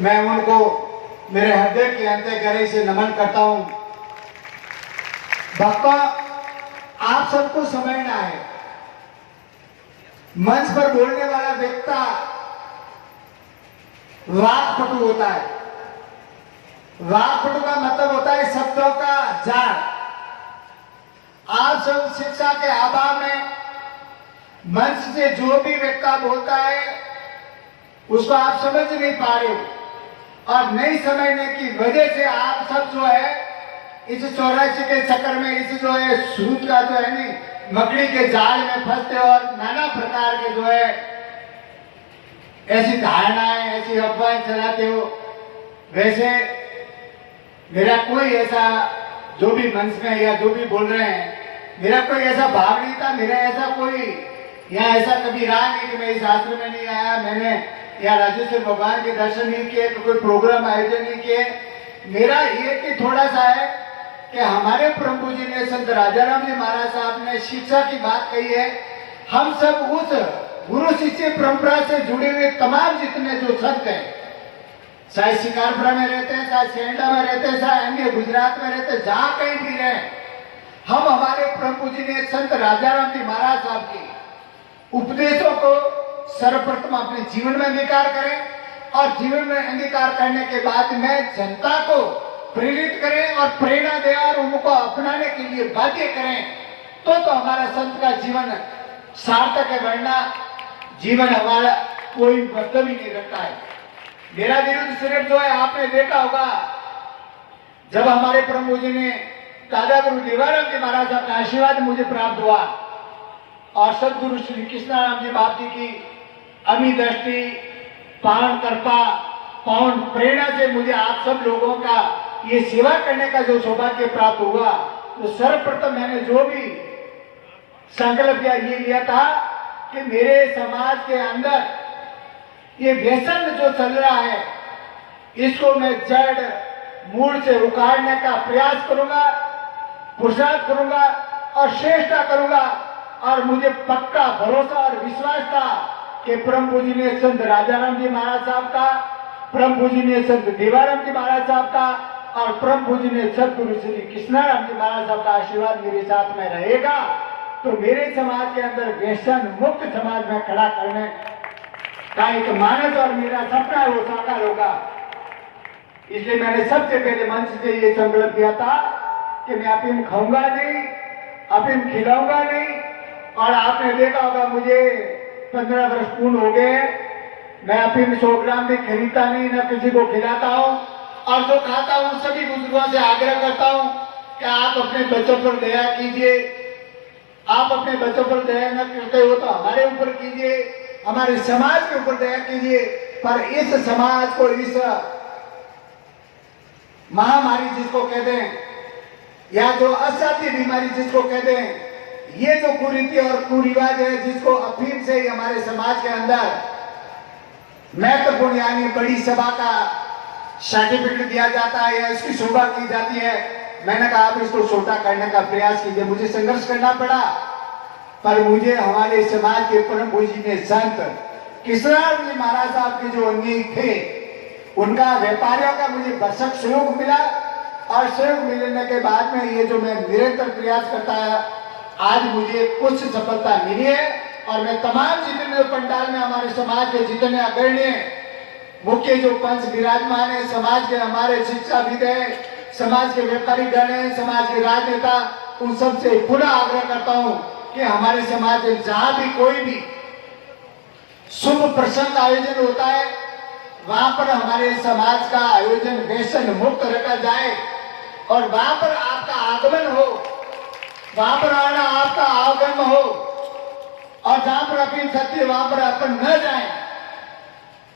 मैं उनको मेरे हृदय के अंतःकरण से नमन करता हूं। भक्तों, आप सबको समझना है, मंच पर बोलने वाला व्यक्ति वाक्पटु होता है। वाक्पटु का मतलब होता है शब्दों का जाल। आप सब शिक्षा के अभाव में मंच से जो भी व्यक्ति बोलता है उसको आप समझ नहीं पा रहे हो, और नहीं समझने की वजह से आप सब जो है इस 84 के चक्कर में, इस जो है सूद का जो है नहीं मकड़ी के जाल में फंसते और नाना प्रकार के जो है ऐसी धारणाएं, ऐसी अफवाहें चलाते हो। वैसे मेरा कोई ऐसा, जो भी मंच में या जो भी बोल रहे हैं, मेरा कोई ऐसा भाव नहीं था, मेरा ऐसा कोई यहाँ ऐसा कभी रहा नहीं कि मैं इस आश्रम में नहीं आया, मैंने यहाँ राजेश्वर भगवान के दर्शन नहीं किए, तो कोई प्रोग्राम आयोजन नहीं किए। मेरा ये कि थोड़ा सा है कि हमारे प्रभु जी ने, संत राजाराम जी महाराज साहब ने शिक्षा की बात कही है। हम सब उस गुरु शिष्य परंपरा से जुड़े हुए तमाम जितने जो संत हैं, चाहे शिकारपुरा में रहते हैं, चाहे सेंडा में रहते हैं, चाहे अन्य गुजरात में रहते हैं, जहां कहीं भी रहे, हम हमारे प्रभु जी ने संत राजाराम जी महाराज साहब के उपदेशों को सर्वप्रथम अपने जीवन में अंगीकार करें, और जीवन में अंगीकार करने के बाद में जनता को प्रेरित करें और प्रेरणा दें और उनको अपनाने के लिए बाध्य करें, तो हमारा संत का जीवन सार्थक है, वरना जीवन हमारा कोई मतलब ही नहीं रखता है। मेरा विरुद्ध सिर्फ जो है, आपने देखा होगा जब हमारे प्रभु जी ने दादा गुरु देवाराम जी महाराज साहब का आशीर्वाद मुझे प्राप्त हुआ, और सदगुरु श्री कृष्णाराम जी बाप जी की अमी दृष्टि, पावन कृपा, पावन प्रेरणा से मुझे आप सब लोगों का ये सेवा करने का जो सौभाग्य प्राप्त हुआ, तो सर्वप्रथम मैंने जो भी संकल्प किया, ये लिया था कि मेरे समाज के अंदर ये व्यसन जो चल रहा है, इसको मैं जड़ मूल से उखाड़ने का प्रयास करूंगा, पुरुषार्थ करूंगा और चेष्टा करूंगा। और मुझे पक्का भरोसा और विश्वास था कि प्रभु जी ने संत राजाराम जी महाराज साहब का, प्रभु जी ने संत देवाराम जी महाराज साहब का, और प्रभु जी ने सदगुरु श्री कृष्णाराम जी महाराज साहब का आशीर्वाद मेरे साथ में रहेगा, तो मेरे समाज के अंदर व्यसन मुक्त समाज में खड़ा करने का एक मानस और मेरा सपना है, वो साकार होगा। इसलिए मैंने सबसे पहले मंच से ये संकल्प किया था कि मैं अफीम खाऊंगा नहीं, अफीम खिलाऊंगा नहीं। और आपने देखा होगा मुझे 15 वर्ष पूर्ण हो गए, मैं अफीम 100 ग्राम भी खरीदता नहीं, ना किसी को खिलाता हूँ, और जो खाता हूँ सभी बुजुर्गों से आग्रह करता हूँ कि आप अपने बच्चों पर दया कीजिए। आप अपने बच्चों पर दया न करते हो तो हमारे ऊपर कीजिए, हमारे समाज के ऊपर दया कीजिए। पर इस समाज को, इस महामारी जिसको कहते हैं, या जो असाध्य बीमारी जिसको कहते हैं, ये जो कुरीति और कुरिवाज है, जिसको अफीम से ही हमारे समाज के अंदर महत्वपूर्ण यानी बड़ी सभा का सर्टिफिकेट दिया जाता है या इसकी शोभा की जाती है, मैंने कहा आप इसको छोटा करने का प्रयास कीजिए। मुझे संघर्ष करना पड़ा, पर मुझे हमारे समाज के परम पूज्य ने संत कृष्णाराम जी महाराज साहब के जो नींव थे, उनका व्यापारियों का मुझे भरसक सहयोग मिला, और सहयोग मिलने के बाद में ये जो मैं निरंतर प्रयास करता है, आज मुझे कुछ सफलता मिली है। और मैं तमाम जितने पंडाल में हमारे समाज के जितने अग्रणी मुख्य जो पंच विराजमान है, समाज के हमारे शिक्षाविद है, समाज के व्यापारी गण है, समाज के राजनेता, उन सबसे पुनः आग्रह करता हूं कि हमारे समाज में जहां भी कोई भी शुभ प्रसंग आयोजन होता है, वहां पर हमारे समाज का आयोजन व्यसन मुक्त रखा जाए, और वहां पर आपका आगमन हो, वहां पर आना आपका आगमन हो, और जहां पर अपनी सत्य वहां पर अपन न जाए,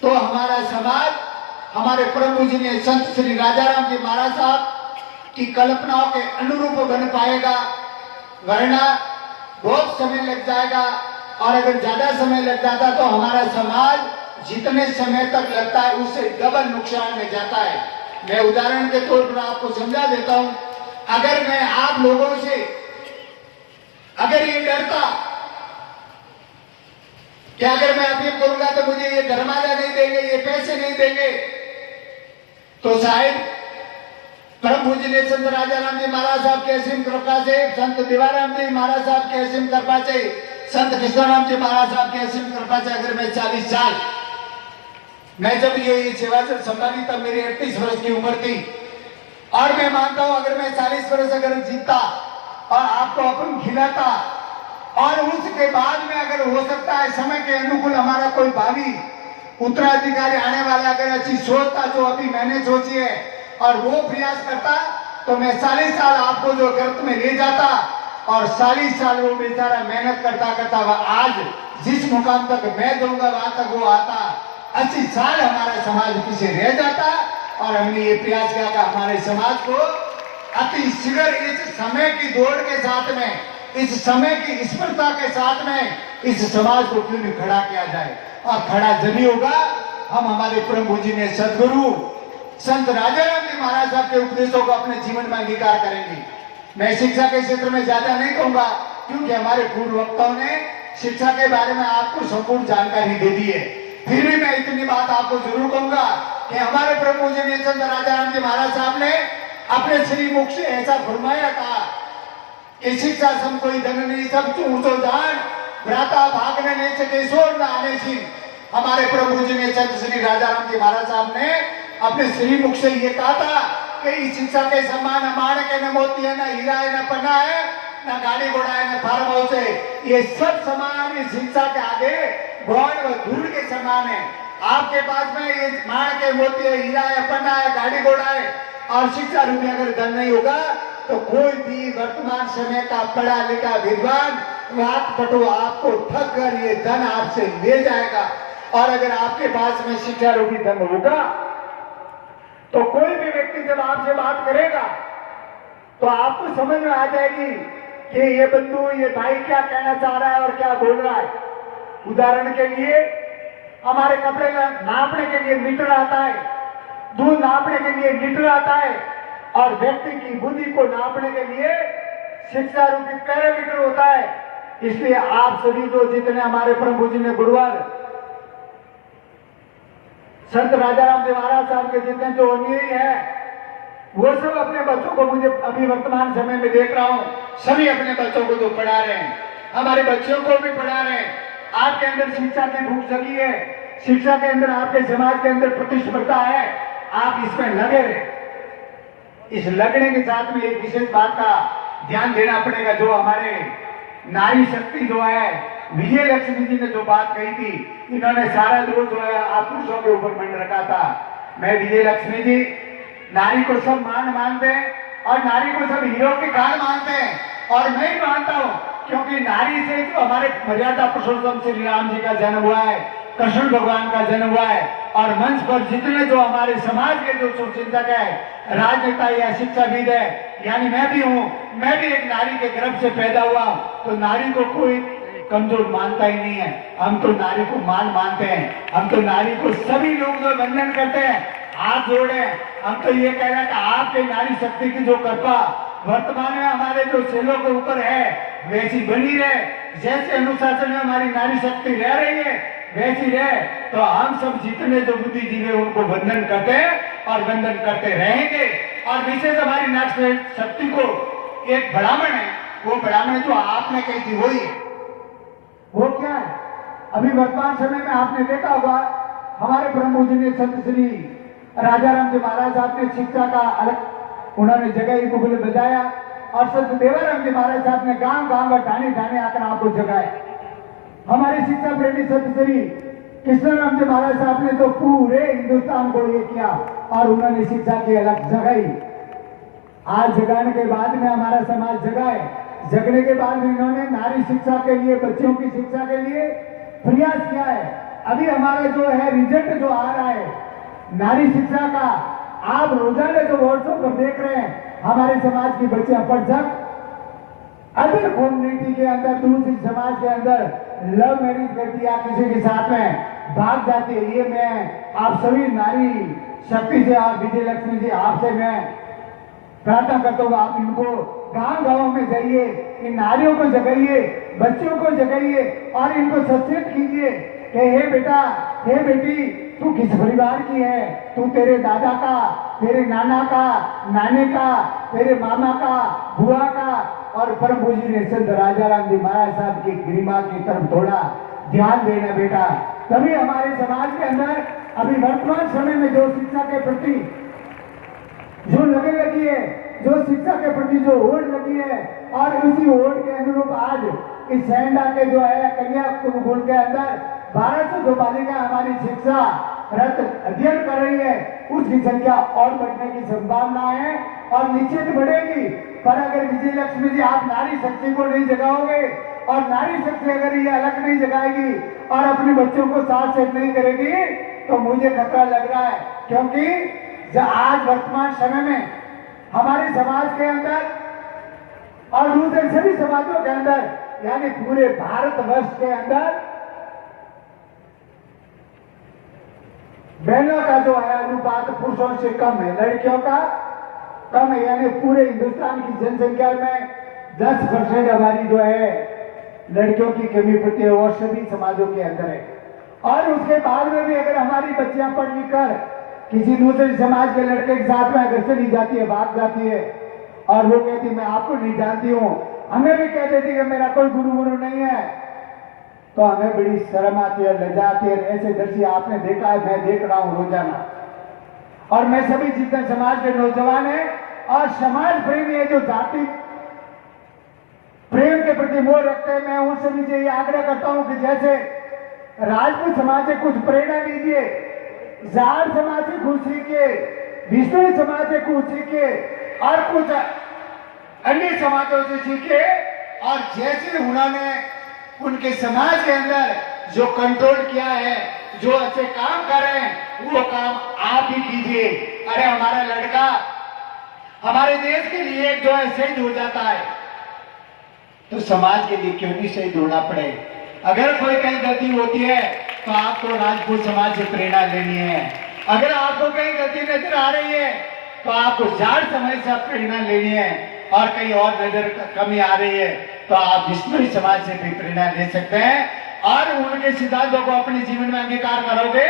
तो हमारा समाज हमारे प्रभु जी ने संत श्री राजाराम जी महाराज साहब की कल्पनाओं के अनुरूप बन पाएगा, वरना बहुत समय लग जाएगा। और अगर ज्यादा समय लग जाता तो हमारा समाज जितने समय तक लगता है उससे डबल नुकसान में जाता है। मैं उदाहरण के तौर पर आपको समझा देता हूं। अगर मैं आप लोगों से अगर ये डरता कि अगर मैं अफीम करूंगा तो मुझे ये दरवाजा नहीं देंगे, ये पैसे नहीं देंगे, तो साहिब परम पूजनीय संत राजाराम जी महाराज साहब के असीम कृपा से, संत देवाराम जी महाराज साहब के असीम कृपा से, संत कृष्णाराम जी महाराज साहब के असीम कृपा से अगर मैं 40 साल मैं जब ये सेवा से संभाली तब मेरी 38 वर्ष की उम्र थी। और मैं मानता हूं अगर मैं 40 वर्ष अगर जीता और आपको अपन खिलाता और उसके बाद में अगर हो सकता है समय के अनुकूल हमारा कोई भावी उत्तराधिकारी आने वाला अगर अच्छी सोचता जो अभी मैंने सोची है और वो प्रयास करता तो मैं 40 साल आपको जो गर्त में ले जाता और 40 साल वो बेचारा मेहनत करता करता आज जिस मुकाम तक मैं दूंगा वहां तक वो आता। 80 साल हमारा समाज पीछे रह जाता और हमने ये प्रयास किया कि हमारे समाज को अति शीघ्र इस समय की दौड़ के साथ में, इस समय की स्पर्धा के साथ में इस समाज को क्यों नहीं खड़ा किया जाए। और खड़ा जब होगा हम हमारे परम पूजनीय सदगुरु संत राजाराम जी महाराज साहब के उपदेशों को अपने जीवन में अंगीकार करेंगे। मैं शिक्षा के क्षेत्र में ज्यादा नहीं कहूंगा क्योंकि हमारे पूर्व वक्ताओं ने शिक्षा के बारे में आपको संपूर्ण जानकारी दे दी है। फिर भी मैं इतनी बात आपको जरूर कहूंगा कि हमारे प्रभु पूजनीय संत राजाराम जी महाराज साहब ने अपने श्री मुख से ऐसा फरमाया था कि शिक्षा सम कोई धन नहीं सब ऊंचो जान भ्राता भागने नहीं सके शोर न आने सी। हमारे प्रभु पूजनीय संत श्री राजाराम जी महाराज साहब ने अपने श्री मुख से ये कहा था कि इस शिक्षा के समान हमारे के न मोती है, न हीरा है, न पन्ना है, न गाड़ी घोड़ा है, न फार्म हाउस है, ये सब समान इस शिक्षा के आगे गौण व धूल के समान है। आपके पास में ये माण के मोती है, हीरा है, पन्ना है, गाड़ी घोड़ा है और शिक्षा रूपी अगर धन नहीं होगा तो कोई भी वर्तमान समय का पढ़ा लिखा विद्वान वात पटु आपको ठग कर ये धन आपसे ले जाएगा। और अगर आपके पास में शिक्षा रूपी धन होगा तो कोई भी व्यक्ति जब आपसे बात करेगा तो आपको समझ में आ जाएगी कि ये बंधु ये भाई क्या कहना चाह रहा है और क्या बोल रहा है। उदाहरण के लिए हमारे कपड़े नापने के लिए मीटर आता है, दूध नापने के लिए लीटर आता है और व्यक्ति की बुद्धि को नापने के लिए शिक्षा रूपी पैरामीटर होता है। इसलिए आप सभी जो जितने हमारे परम पूजनीय गुरुवार संत राजाराम जी महाराज साहब के जितने जो अनुयायी है वो सब अपने बच्चों को, मुझे अभी वर्तमान समय में देख रहा हूं, सभी अपने बच्चों को जो पढ़ा रहे हैं, हमारे बच्चों को भी पढ़ा रहे हैं। आपके अंदर शिक्षा की भूख जगी है, शिक्षा के अंदर आपके समाज के अंदर प्रतिस्पर्धा है, आप इसमें लगे रहे। इस लगने के साथ में एक विशेष बात का ध्यान देना पड़ेगा। जो हमारे नारी शक्ति जो है विजय लक्ष्मी जी ने जो बात कही थी, इन्होंने सारा दोष जो है आप पुरुषों के ऊपर मंड रखा था। मैं विजय लक्ष्मी जी नारी को सब मान मानते हैं और नारी को सब हीरो के काल मानते हैं और मैं ही मानता हूं क्योंकि नारी से जो हमारे मर्यादा पुरुषोत्तम श्री राम जी का जन्म हुआ है, कृष्ण भगवान का जन्म हुआ है और मंच पर जितने जो हमारे समाज के जो शुभचिंतक है, राजनेता या शिक्षाविद है, यानी मैं भी हूं, मैं भी एक नारी के गर्भ से पैदा हुआ, तो नारी को कोई कमजोर मानता ही नहीं है। हम तो नारी को मान मानते हैं, हम तो नारी को सभी लोग जो वंदन करते हैं, हाथ जोड़े, हम तो ये कह रहे हैं कि आपके नारी शक्ति की जो कृपा वर्तमान में हमारे जो सेलों के ऊपर है वैसी बनी रहे, जैसे अनुशासन में हमारी नारी शक्ति रह रही है वैसी रहे, तो हम सब जितने जो बुद्धिजीवी है उनको वंदन करते हैं और वंदन करते रहेंगे। और विशेष हमारी नारी शक्ति को एक बढ़ामण है, वो बढ़ामण जो आपने कही थी वही है। वो क्या है? अभी वर्तमान समय में आपने देखा होगा हमारे परम पूजनीय संत श्री राजाराम जी महाराज साहब ने शिक्षा का अलग उन्होंने जगह ही कुबल बजाया और संत देवाराम जी महाराज साहब ने गांव गांव ढाने ढाने आकर आपको जगाए। हमारे शिक्षा प्रेमी संत श्री कृष्णाराम जी महाराज साहब ने तो पूरे हिंदुस्तान को ये किया और उन्होंने शिक्षा की अलग जगाई। आज जगाने के बाद में हमारा समाज जगा है, जगने के बाद में इन्होंने नारी शिक्षा के लिए, बच्चों की शिक्षा के लिए प्रयास किया है। अभी हमारा जो है रिजल्ट जो आ रहा है नारी शिक्षा का, आप रोजाना जो व्हाट्सएप पर देख रहे हैं, हमारे समाज की बच्चियां पढ़ सक अगर कम्युनिटी के अंदर, दूसरी समाज के अंदर लव मैरिज कर दिया किसी के साथ में भाग जाती है। ये मैं आप सभी नारी शक्ति से, आप विजय लक्ष्मी जी आपसे मैं प्रार्थना करता हूँ, आप इनको गांव गांव में जाइए, इन नारियों को जगाइए, बच्चों को जगाइए और इनको सचेत कीजिए कि हे बेटा, हे बेटी, तू किस परिवार की है, तू तेरे दादा का, तेरे नाना का, नानी का, तेरे मामा का, बुआ का, और परम पूज्य ने संत राजाराम जी महाराज साहब की गरिमा की तरफ थोड़ा ध्यान देना बेटा। तभी हमारे समाज के अंदर अभी वर्तमान समय में जो शिक्षा के प्रति जो लगन लगी है, जो शिक्षा के प्रति जो होड़ लगी है, और उसी होड़ के अनुरूप आज इस सैंडा के जो है कन्या गुरुकुल के अंदर 1200 जो बालिका हमारी शिक्षा रत अध्ययन कर रही है, उसकी संख्या और बढ़ने की संभावना है और निश्चित बढ़ेगी। पर अगर विजय लक्ष्मी जी आप नारी शक्ति को नहीं जगाओगे और नारी शक्ति अगर ये अलग नहीं जगाएगी और अपने बच्चों को साथ सेट नहीं करेगी तो मुझे खतरा लग रहा है। क्योंकि आज वर्तमान समय में हमारे समाज के अंदर और दूसरे सभी समाजों के अंदर यानी पूरे भारतवर्ष के अंदर बहनों का जो है अनुपात पुरुषों से कम है, लड़कियों का कम है। यानी पूरे हिंदुस्तान की जनसंख्या में 10% हमारी जो है लड़कियों की कमी पड़ती है और सभी समाजों के अंदर है। और उसके बाद में भी अगर हमारी बच्चियां पढ़ लिख कर किसी दूसरे समाज के लड़के के साथ में अगर चली जाती है, भाग जाती है और वो कहती मैं आपको नहीं जानती हूं, हमें भी कह देती कि मेरा कोई गुरु नहीं है, तो हमें बड़ी शर्म आती है, लज्जा आती है। ऐसे दृश्य आपने देखा है, मैं देख रहा हूं रोजाना। और मैं सभी जितने समाज के नौजवान हैं और समाज प्रेमी है जो जाति प्रेम के प्रति मोह रखते हैं, मैं उन सभी से ये आग्रह करता हूं कि जैसे राजपूत समाज से कुछ प्रेरणा लीजिए, जाट समाज से कुछ सीखिए, विष्णु समाज से कुछ सीखिए और कुछ अन्य समाजों से सीखिए। और जैसे उन्होंने उनके समाज के अंदर जो कंट्रोल किया है, जो अच्छे काम कर रहे हैं, वो काम आप भी कीजिए। अरे हमारा लड़का हमारे देश के लिए जो है शहीद हो जाता है तो समाज के लिए क्यों नहीं शहीद होना पड़े। अगर कोई कहीं गलती होती है तो आपको राजपूत समाज से प्रेरणा लेनी है। अगर आपको कहीं गलती नजर आ रही है तो आपको जाट समाज से प्रेरणा लेनी है। और कहीं और नजर कमी आ रही है तो आप विष्णु समाज से भी प्रेरणा ले सकते हैं। और उनके सिद्धांतों को अपने जीवन में अंगीकार करोगे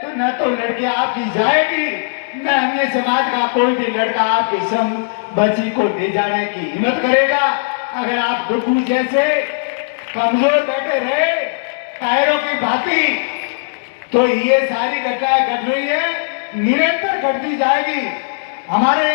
तो न तो लड़की आपकी जाएगी, न अन्य समाज का कोई भी लड़का आपकी बच्ची को ले जाने की हिम्मत करेगा। अगर आप डुब्बू जैसे कमजोर बैठे रहे टायरों की भांति तो ये सारी घटनाएं घट रही है, निरंतर घटती जाएगी। हमारे